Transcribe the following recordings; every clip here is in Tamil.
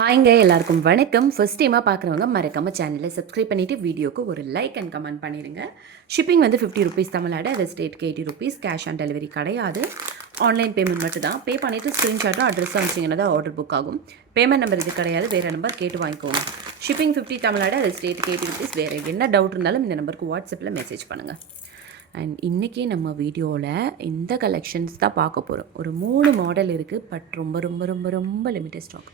ஹாய்ங்க எல்லாருக்கும் வணக்கம். ஃபர்ஸ்ட் டைமாக பார்க்குறவங்க மறக்காம சேனலை சப்ஸ்கிரைப் பண்ணிவிட்டு வீடியோக்கு ஒரு லைக் அண்ட் கமெண்ட் பண்ணிடுங்க. ஷிப்பிங் வந்து ₹50 தமிழ்நாடு, அது ஸ்டேட்க்கு ₹80. கேஷ் ஆன் டெலிவரி கிடையாது. ஆன்லைன் பேமெண்ட் மட்டும் தான். பே பண்ணிவிட்டு ஸ்க்ரீன்ஷாட்டும் அட்ரஸ் அனுப்பிச்சிங்கன்னா தான் ஆர்டர் புக் ஆகும். பேமெண்ட் நம்பர் இது கிடையாது, வேறு நம்பர் கேட்டு வாங்கிக்கோங்க. ஷிப்பிங் 50 தமிழ்நாடு, அது ஸ்டேட்க்கு ₹80. வேறு என்ன டவுட் இருந்தாலும் இந்த நம்பருக்கு வாட்ஸ்அப்பில் மெசேஜ் பண்ணுங்கள். அண்ட் இன்றைக்கி நம்ம வீடியோவில் இந்த கலெக்ஷன்ஸ் தான் பார்க்க போகிறோம். ஒரு 3 மாடல் இருக்குது, பட் ரொம்ப ரொம்ப ரொம்ப ரொம்ப லிமிட்டட் ஸ்டாக்.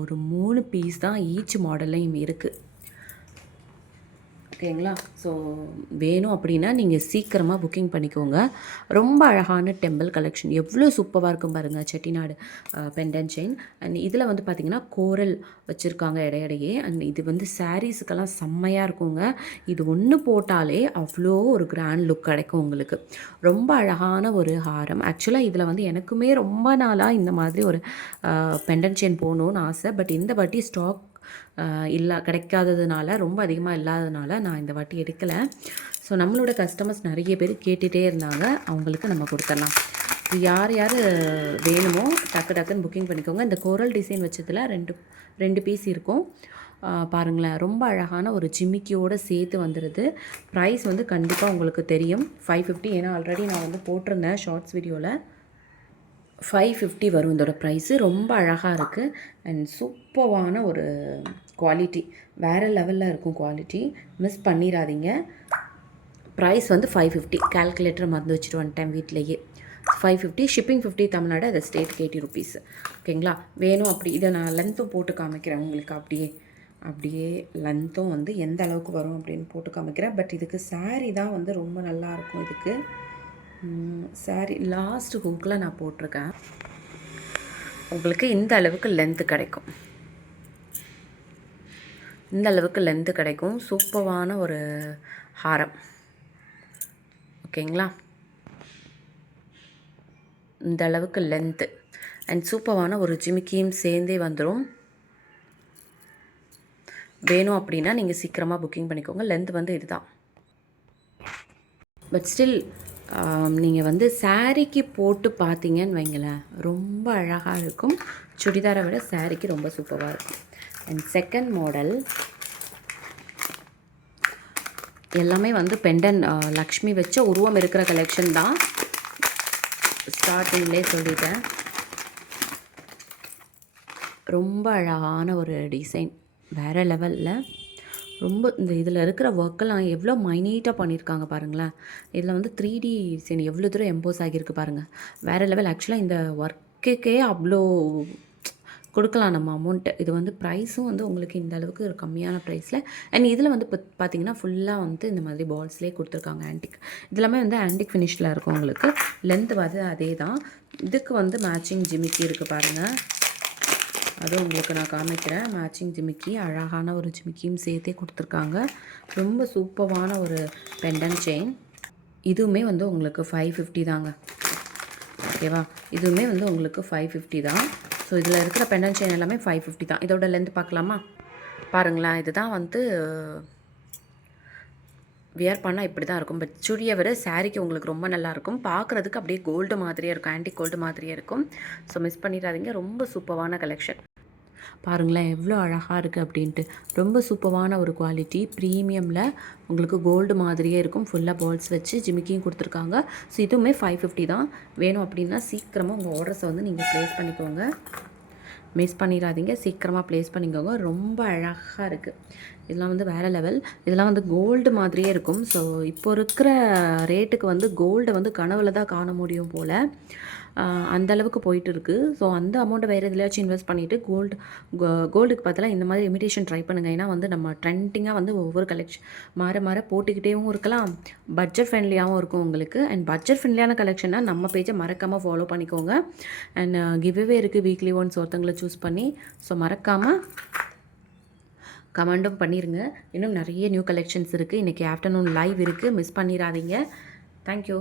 ஒரு 3 பீஸ் தான் ஈச் மாடல்லையும் இருக்குது. ஓகேங்களா? ஸோ வேணும் அப்படின்னா நீங்கள் சீக்கிரமாக புக்கிங் பண்ணிக்கோங்க. ரொம்ப அழகான டெம்பிள் கலெக்ஷன், எவ்வளோ சூப்பராக இருக்கும் பாருங்கள். Chettinad pendant chain. அண்ட் இதில் வந்து பார்த்திங்கன்னா கோரல் வச்சுருக்காங்க இடையிடையே. அண்ட் இது வந்து சாரீஸுக்கெல்லாம் செம்மையாக இருக்குங்க. இது ஒன்று போட்டாலே அவ்வளோ ஒரு கிராண்ட் லுக் கிடைக்கும் உங்களுக்கு. ரொம்ப அழகான ஒரு ஹாரம். ஆக்சுவலாக இதில் வந்து எனக்குமே ரொம்ப நாளாக இந்த மாதிரி ஒரு பெண்டன் செயின் போகணுன்னு ஆசை. பட் இந்த வாட்டி ஸ்டாக் கிடைக்காததுனால, ரொம்ப அதிகமாக இல்லாததுனால நான் இந்த வாட்டி எடுக்கலை. ஸோ நம்மளோட கஸ்டமர்ஸ் நிறைய பேர் கேட்டுகிட்டே இருந்தாங்க, அவங்களுக்கு நம்ம கொடுத்துடலாம். யார் யார் வேணுமோ டக்கு டக்குன்னு புக்கிங் பண்ணிக்கோங்க. இந்த கோரல் டிசைன் வச்சதில் ரெண்டு பீஸ் இருக்கும் பாருங்களேன். ரொம்ப அழகான ஒரு ஜிமிக்கியோடு சேர்த்து வந்துடுது. ப்ரைஸ் வந்து கண்டிப்பாக உங்களுக்கு தெரியும், 550. ஏன்னா ஆல்ரெடி நான் வந்து போட்டிருந்தேன் ஷார்ட்ஸ் வீடியோவில். 550 வரும் இதோட ப்ரைஸு. ரொம்ப அழகாக இருக்குது அண்ட் சூப்பரான ஒரு குவாலிட்டி, வேறு லெவலில் இருக்கும் குவாலிட்டி. மிஸ் பண்ணிடாதீங்க. ப்ரைஸ் வந்து 550. கால்குலேட்டர் மறந்து வச்சுட்டு வந்துட்டேன் வீட்டிலையே. 550. ஷிப்பிங் 50 தமிழ்நாடு, அது ஸ்டேட்க்கு ₹80. ஓகேங்களா? வேணும் அப்படி இதை நான் லென்த்தும் போட்டு காமிக்கிறேன் உங்களுக்கு. அப்படியே லென்த்தும் வந்து எந்த அளவுக்கு வரும் அப்படின்னு போட்டு காமிக்கிறேன். பட் இதுக்கு சாரீ தான் வந்து ரொம்ப நல்லாயிருக்கும். இதுக்கு சாரீ லாஸ்ட் ஹூக்கில் நான் போட்டிருக்கேன். உங்களுக்கு இந்த அளவுக்கு லென்த்து கிடைக்கும். இந்த அளவுக்கு லென்த்து கிடைக்கும். சூப்பரான ஒரு ஹாரம். ஓகேங்களா? இந்த அளவுக்கு லென்த்து அண்ட் சூப்பரான ஒரு ஜிமிக்கியும் சேர்ந்தே வந்துடும். வேணும் அப்படின்னா நீங்கள் சீக்கிரமாக புக்கிங் பண்ணிக்கோங்க. லென்த் வந்து இதுதான். பட் ஸ்டில் நீங்கள் வந்து சாரீக்கு போட்டு பார்த்தீங்கன்னு வைங்களேன், ரொம்ப அழகாக இருக்கும். சுடிதாரை விட சாரீக்கு ரொம்ப சூப்பராக இருக்கும். அண்ட் செகண்ட் மாடல் எல்லாமே வந்து பெண்டன் லக்ஷ்மி வச்ச உருவம் இருக்கிற கலெக்ஷன் தான். ஸ்டார்டிங்லேயே சொல்லிட்டேன். ரொம்ப அழகான ஒரு டிசைன், வேறு லெவலில். ரொம்ப இந்த இதில் இருக்கிற ஒர்க்கெல்லாம் எவ்வளோ மைனீட்டாக பண்ணியிருக்காங்க பாருங்களேன். இதில் வந்து 3D டிசைன் எவ்வளோ தூரம் எம்போஸ் ஆகியிருக்கு பாருங்கள். வேறு லெவல். ஆக்சுவலாக இந்த ஒர்க்குக்கே அவ்வளோ கொடுக்கலாம் நம்ம அமௌண்ட்டு. இது வந்து ப்ரைஸும் வந்து உங்களுக்கு இந்த அளவுக்கு ஒரு கம்மியான ப்ரைஸில். அண்ட் இதில் வந்து பார்த்திங்கன்னா ஃபுல்லாக வந்து இந்த மாதிரி பால்ஸ்லேயே கொடுத்துருக்காங்க. ஆன்டிக் இதெல்லாமே வந்து ஆன்டிக் ஃபினிஷில் இருக்கும் உங்களுக்கு. லென்த் வந்து அதே தான். இதுக்கு வந்து மேட்சிங் ஜிமிக்கி இருக்குது பாருங்கள். அதுவும் உங்களுக்கு நான் காமிக்கிறேன். மேட்சிங் ஜிமிக்கி, அழகான ஒரு ஜிமிக்கியும் சேர்த்தே கொடுத்துருக்காங்க. ரொம்ப சூப்பரான ஒரு பெண்டன் செயின். இதுவுமே வந்து உங்களுக்கு 550 தாங்க. ஓகேவா? இதுவுமே வந்து உங்களுக்கு 550 தான். ஸோ இதில் இருக்கிற பெண்டன் செயின் எல்லாமே 550 தான். இதோட லென்த் பார்க்கலாமா? பாருங்களேன். இதுதான் வந்து வியர் பண்ணால் இப்படி தான் இருக்கும். பட் சுடியை விட சாரீக்கு உங்களுக்கு ரொம்ப நல்லாயிருக்கும். பார்க்குறதுக்கு அப்படியே கோல்டு மாதிரியே இருக்கும், ஆன்டிக் கோல்டு மாதிரியே இருக்கும். ஸோ மிஸ் பண்ணிடாதீங்க. ரொம்ப சூப்பரான கலெக்ஷன். பாருங்களேன் எவ்வளோ அழகாக இருக்குது அப்படின்ட்டு. ரொம்ப சூப்பரான ஒரு குவாலிட்டி, ப்ரீமியமில் உங்களுக்கு கோல்டு மாதிரியே இருக்கும். ஃபுல்லாக பால்ஸ் வச்சு ஜிமிக்கியும் கொடுத்துருக்காங்க. ஸோ இதுவுமே 550 தான். வேணும் அப்படின்னா சீக்கிரமாக உங்கள் ஆர்டர்ஸை வந்து நீங்கள் ப்ளேஸ் பண்ணிக்கோங்க. மிஸ் பண்ணிடாதீங்க, சீக்கிரமாக ப்ளேஸ் பண்ணிக்கோங்க. ரொம்ப அழகாக இருக்குது. இதெல்லாம் வந்து வேறு லெவல். இதெல்லாம் வந்து கோல்டு மாதிரியே இருக்கும். ஸோ இப்போ இருக்கிற ரேட்டுக்கு வந்து கோல்டை வந்து கனவுல தான் காண முடியும் போல், அந்தளவுக்கு போயிட்டு இருக்குது. ஸோ அந்த அமௌண்ட்டை வேறு எதுலையாச்சும் இன்வெஸ்ட் பண்ணிவிட்டு கோல்டுக்கு பார்த்தலாம் இந்த மாதிரி இமிடேஷன் ட்ரை பண்ணுங்கள். ஏன்னா வந்து நம்ம ட்ரெண்டிங்காக வந்து ஒவ்வொரு கலெக்ஷன் மாற போட்டுக்கிட்டேவும் இருக்கலாம். பட்ஜெட் ஃப்ரெண்ட்லியாகவும் இருக்கும் உங்களுக்கு. அண்ட் பட்ஜெட் ஃப்ரெண்ட்லியான கலெக்ஷனாக நம்ம பேஜை மறக்காமல் ஃபாலோ பண்ணிக்கோங்க. அண்ட் கிவ்அவே இருக்குது வீக்லி ஒன்ஸ் ஒருத்தங்களை சூஸ் பண்ணி. ஸோ மறக்காமல் கமெண்டும் பண்ணிடுங்க. இன்னும் நிறைய நியூ கலெக்ஷன்ஸ் இருக்குது. இன்றைக்கி ஆஃப்டர்நூன் லைவ் இருக்குது, மிஸ் பண்ணிடாதீங்க. தேங்க்யூ.